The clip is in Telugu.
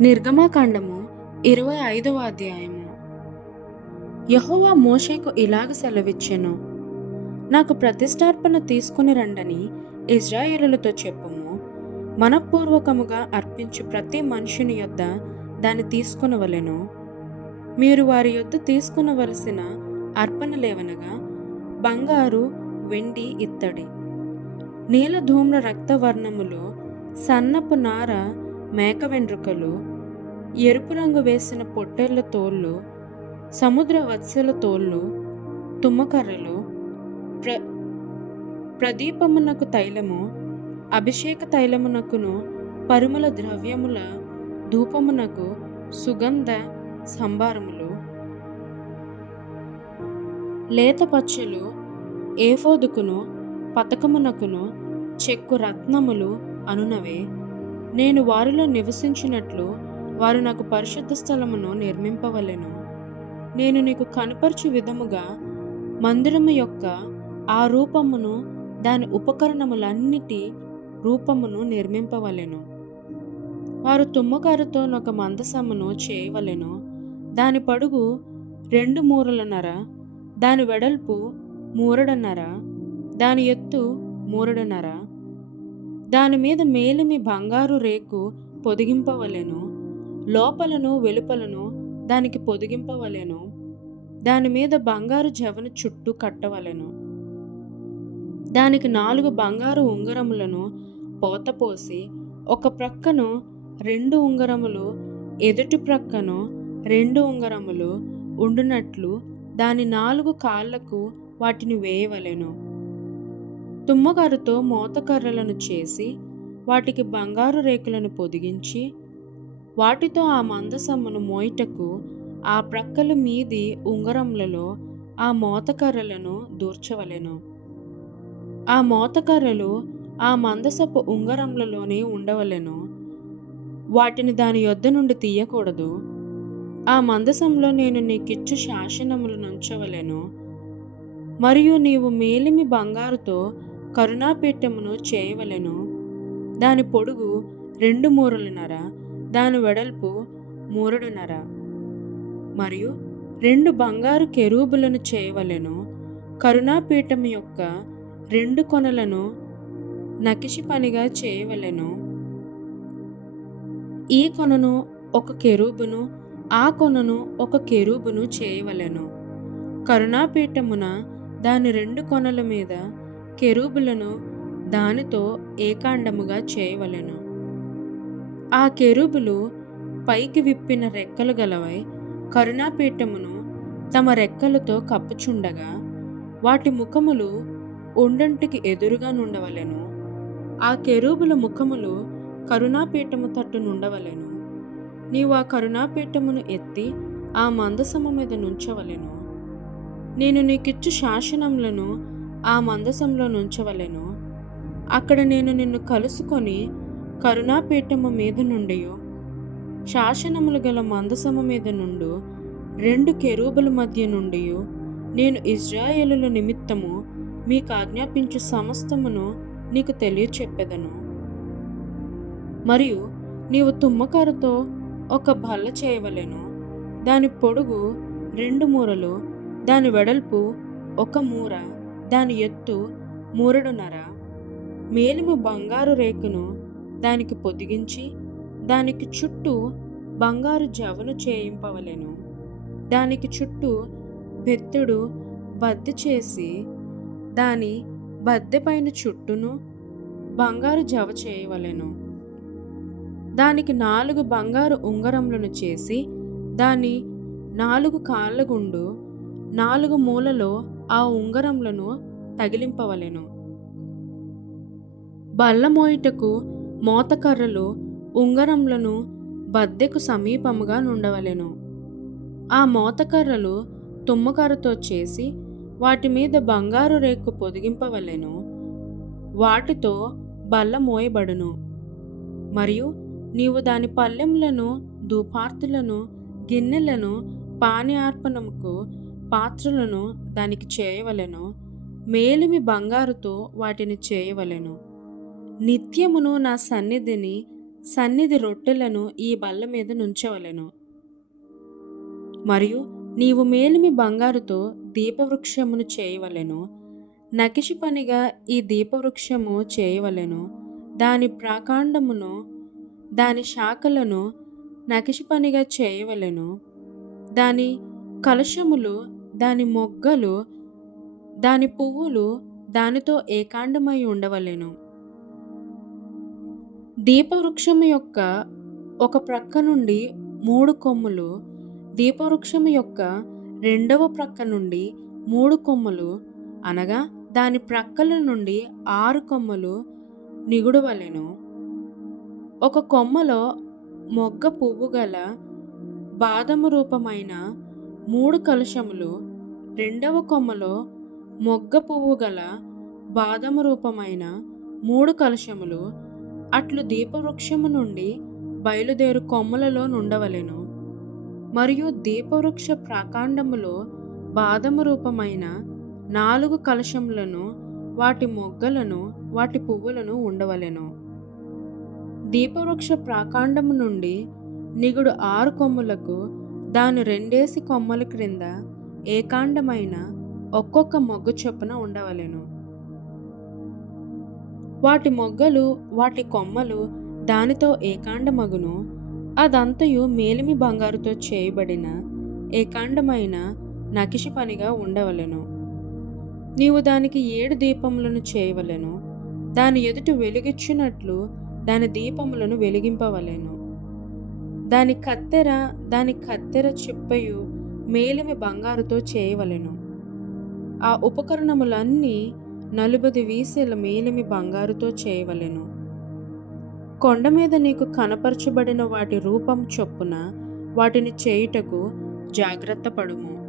నిర్గమాకాండము ఇరవై ఐదవ అధ్యాయము. యహోవా మోషేకు ఇలాగ సెలవిచ్చెను నాకు ప్రతిష్టార్పణ తీసుకుని రండని ఇజ్రాయేలులతో చెప్పుము. మనపూర్వకముగా అర్పించు ప్రతి మనుషుని యొద్ద దాన్ని తీసుకునవలెను. మీరు వారి యొద్ద తీసుకునవలసిన అర్పణలేవనగా బంగారు వెండి ఇత్తడి. నీలధూమ్ర రక్తవర్ణములో సన్నపు నార మేక వెంట్రుకలు ఎరుపు రంగు వేసిన పొట్టెళ్ళ తోళ్ళు సముద్ర వత్సల తోళ్ళు తుమ్మకర్రలు ప్ర ప్రదీపమునకు తైలము అభిషేక తైలమునకును పరిమళ ద్రవ్యముల ధూపమునకు సుగంధ సంభారములు. లేత పచ్చలు ఏఫోదుకును పతకమునకును చెక్కు రత్నములు అనునవే. నేను వారిలో నివసించినట్లు వారు నాకు పరిశుద్ధ స్థలమును నిర్మింపవలెను. నేను నీకు కనపరచు విధముగా మందిరము యొక్క ఆ రూపమును దాని ఉపకరణములన్నిటి రూపమును నిర్మింపవలెను. వారు తుమ్మకారుతో ఒక మందసమును చేయవలెను. దాని పడుగు రెండు మూరలన్నర దాని వెడల్పు మూరడన్నర దాని ఎత్తు మూరడన్నర దాని మీద మేలిమి బంగారు రేకు పొదిగింపవలెను లోపలను వెలుపలను దానికి పొదిగింపవలెను దాని మీద బంగారు జవన చుట్టూ కట్టవలెను. దానికి నాలుగు బంగారు ఉంగరములను పోతపోసి ఒక ప్రక్కను రెండు ఉంగరములు ఎదుటి ప్రక్కను రెండు ఉంగరములు ఉండునట్లు దాని నాలుగు కాళ్ళకు వాటిని వేయవలెను. తుమ్మగారుతో మోతకర్రలను చేసి వాటికి బంగారు రేకులను పొదిగించి వాటితో ఆ మందసమ్మను మోయిటకు ఆ ప్రక్కల మీది ఉంగరములలో ఆ మోతకర్రలను దూర్చవలెను. ఆ మోతకర్రలు ఆ మందసపు ఉంగరములలోనే ఉండవలెను. వాటిని దాని యొద్ద నుండి తీయకూడదు. ఆ మందసంలో నేను నీకిచ్చు శాసనములు నుంచవలెను. మరియు నీవు మేలిమి బంగారుతో కరుణాపీఠమును చేయవలెను. దాని పొడుగు రెండు మూరలున్నర దాని వెడల్పు మూరడున్నర. మరియు రెండు బంగారు కెరూబులను చేయవలెను. కరుణాపీఠం యొక్క రెండు కొనలను నకిషి పనిగా చేయవలెను. ఈ కొనను ఒక కెరూబును ఆ కొనను ఒక కెరూబును చేయవలెను. కరుణాపీఠమున దాని రెండు కొనల మీద కెరూబులను దానితో ఏకాండముగా చేయవలెను. ఆ కెరూబులు పైకి విప్పిన రెక్కలు గలవై కరుణాపీఠమును తమ రెక్కలతో కప్పుచుండగా వాటి ముఖములు ఉండంటికి ఎదురుగా నుండవలెను. ఆ కెరూబుల ముఖములు కరుణాపీఠము తట్టు నుండవలెను. నీవు ఆ కరుణాపీఠమును ఎత్తి ఆ మందసము మీద నుంచవలెను. నేను నీకిచ్చు శాసనములను ఆ మందసంలో నుంచవలెను. అక్కడ నేను నిన్ను కలుసుకొని కరుణాపీఠము మీద నుండి శాసనములు గల మందసము మీద నుండు రెండు కెరూబుల మధ్య నుండి నేను ఇజ్రాయేలుల నిమిత్తము మీకు ఆజ్ఞాపించు సమస్తమును నీకు తెలియచెప్పెదను. మరియు నీవు తుమ్మకారుతో ఒక బల్ల చేయవలెను. దాని పొడుగు రెండు మూరలు దాని వెడల్పు ఒక మూర. దాని ఎత్తు మూరడున్నర. మేలిము బంగారు రేకును దానికి పొదిగించి దానికి చుట్టూ బంగారు జవను చేయింపవలెను. దానికి చుట్టూ బెత్తుడు బద్దె చేసి దాని బద్దెపైన చుట్టూను బంగారు జవ చేయవలెను. దానికి నాలుగు బంగారు ఉంగరములను చేసి దాని నాలుగు కాళ్ళ గుండు నాలుగు మూలలో ఆ ఉంగరములను తగిలింపవలెను. బల్లమోయిటకు మోతకర్రలు ఉంగరములను బద్దెకు సమీపముగా నుండవలెను. ఆ మోతకర్రలు తుమ్మకర్రతో చేసి వాటి మీద బంగారు రేకు పొదిగింపవలెను. వాటితో బల్ల మోయబడును. మరియు నీవు దాని పల్లెములను ధూపార్తులను గిన్నెలను పానీయార్పణముకు పాత్రలను దానికి చేయవలెను. మేలిమి బంగారుతో వాటిని చేయవలెను. నిత్యమును నా సన్నిధిని సన్నిధి రొట్టెలను ఈ బల్ల మీద నుంచవలెను. మరియు నీవు మేలిమి బంగారుతో దీపవృక్షమును చేయవలెను. నకిషి పనిగా ఈ దీపవృక్షము చేయవలెను. దాని ప్రాకాండమును దాని శాఖలను నకిషి పనిగా చేయవలెను. దాని కలశములు దాని మొగ్గలు దాని పువ్వులు దానితో ఏకాండమై ఉండవలెను. దీపవృక్షము యొక్క ఒక ప్రక్క నుండి మూడు కొమ్ములు దీపవృక్షము యొక్క రెండవ ప్రక్క నుండి మూడు కొమ్మలు అనగా దాని ప్రక్కల నుండి ఆరు కొమ్మలు నిగుడవలెను. ఒక కొమ్మలో మొగ్గ పువ్వు గల బాదము రూపమైన మూడు కలుషములు రెండవ కొమ్మలో మొగ్గ పువ్వు గల బాదము రూపమైన మూడు కలశములు అట్లు దీపవృక్షము నుండి బయలుదేరు కొమ్మలలో నుండవలెను. మరియు దీపవృక్ష ప్రాకాండములో బాదము రూపమైన నాలుగు కలశములను వాటి మొగ్గలను వాటి పువ్వులను ఉండవలెను. దీపవృక్ష ప్రాకాండము నుండి నిగుడు ఆరు కొమ్ములకు దాని రెండేసి కొమ్మల క్రింద ఏకాండమైన ఒక్కొక్క మొగ్గు చొప్పున ఉండవలెను. వాటి మొగ్గలు వాటి కొమ్మలు దానితో ఏకాండమగును. అదంతయు మేలిమి బంగారుతో చేయబడిన ఏకాండమైన నకిషి పనిగా ఉండవలెను. నీవు దానికి ఏడు దీపములను చేయవలెను. దాని ఎదుట వెలుగిచ్చినట్లు దాని దీపములను వెలిగింపవలెను. దాని కత్తెర దాని కత్తెర చిప్పయు మేలిమి బంగారుతో చేయవలెను. ఆ ఉపకరణములన్నీ నలుబది వీసెల మేలిమి బంగారుతో చేయవలెను. కొండ మీద నీకు కనపరచబడిన వాటి రూపం చొప్పున వాటిని చేయుటకు జాగ్రత్త పడుము.